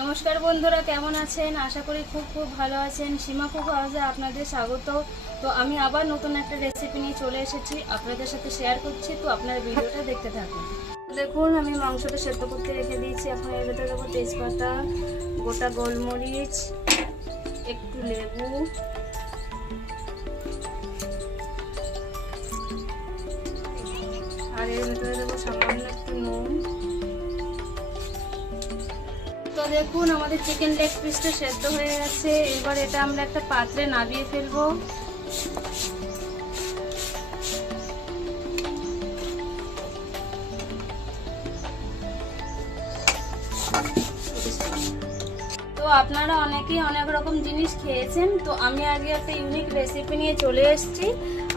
নমস্কার বন্ধুরা, কেমন আছেন? আশা করি খুব ভালো আছেন। সীমা কুক হাউসে আপনাদের স্বাগত। তো আমি আবার নতুন একটা রেসিপি নিয়ে চলে এসেছি, আপনাদের সাথে শেয়ার করছি। তো আপনারা ভিডিওটা দেখতে থাকুন। দেখুন, আমি মাংসটা সেদ্ধ করতে রেখে দিয়েছি। এখন এর ভেতরে দেবো তেজপাতা, গোটা গোলমরিচ, একটু লেবু, আর এর ভেতরে দেবো সামান্য একটু নুন। তো দেখুন, আমাদের চিকেন লেগ পিসটা সেদ্ধ হয়ে গেছে। এবার এটা আমরা একটা পাত্রে নামিয়ে ফেলবো। তো আপনারা অনেকেই অনেক রকম জিনিস খেয়েছেন, তো আমি আগে একটা ইউনিক রেসিপি নিয়ে চলে এসেছি,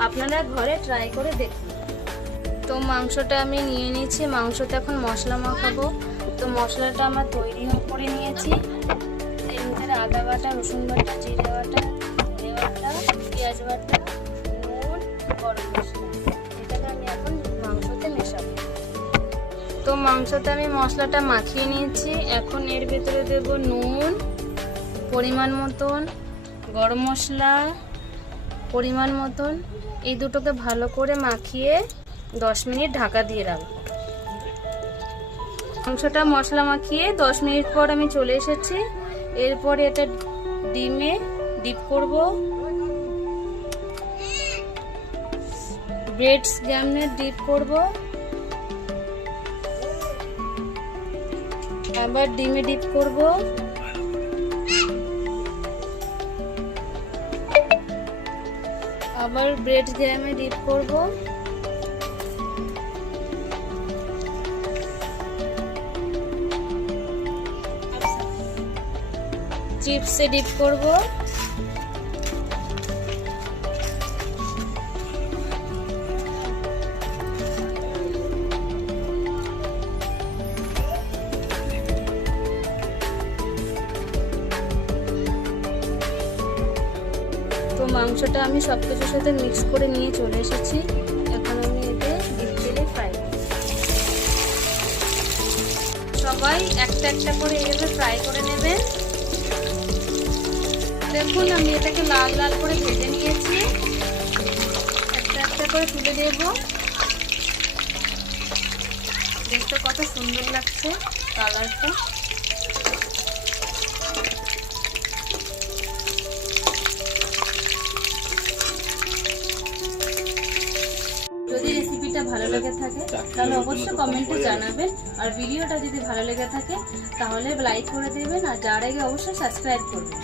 আপনারা ঘরে ট্রাই করে দেখুন। তো মাংসটা আমি নিয়ে নিয়েছি, মাংসতে এখন মশলা মাখাবো। তো মশলাটা আমার তৈরি করে নিয়েছি। এর ভিতরে আদা বাটা, রসুন বাটা, জিরে বাটা, ধনে বাটা, পেঁয়াজ বাটা, নুন, গরম মশলা। এটাকে আমি এখন মাংসতে মেশাবো। তো মাংসতে আমি মশলাটা মাখিয়ে নিয়েছি। এখন এর ভিতরে দেব নুন পরিমাণ মতন, গরম মশলা পরিমাণ মতন। এই দুটোকে ভালো করে মাখিয়ে 10 মিনিট ঢাকা দিয়ে রাখবো। মাংসটা মশলা মাখিয়ে 10 মিনিট পর আমি চলে এসেছি। এরপরে এটা ডিমে ডিপ করব, ব্রেড জ্যামে ডিপ করব, আবার ডিমে ডিপ করব, আবার ব্রেড জ্যামে ডিপ করব, চিপসে ডিপ করব, তো মাংসটা আমি সবকিছুর সাথে মিক্স করে নিয়ে চলে এসেছি। এখন আমি এতে ডিপ তেলে ফ্রাই করব। সবাই একটা একটা করে এভাবে ফ্রাই করে নেবেন। দেখুন, আমি এটাকে লাল লাল করে ভেজে নিয়েছি। একটা একটা করে তুলে দেব। দেখতে কত সুন্দর লাগছে কালারটা। যদি রেসিপিটা ভালো লেগে থাকে তাহলে অবশ্যই কমেন্টে জানাবেন, আর ভিডিওটা যদি ভালো লেগে থাকে তাহলে লাইক করে দেবেন, আর যার আগে অবশ্যই সাবস্ক্রাইব করবেন।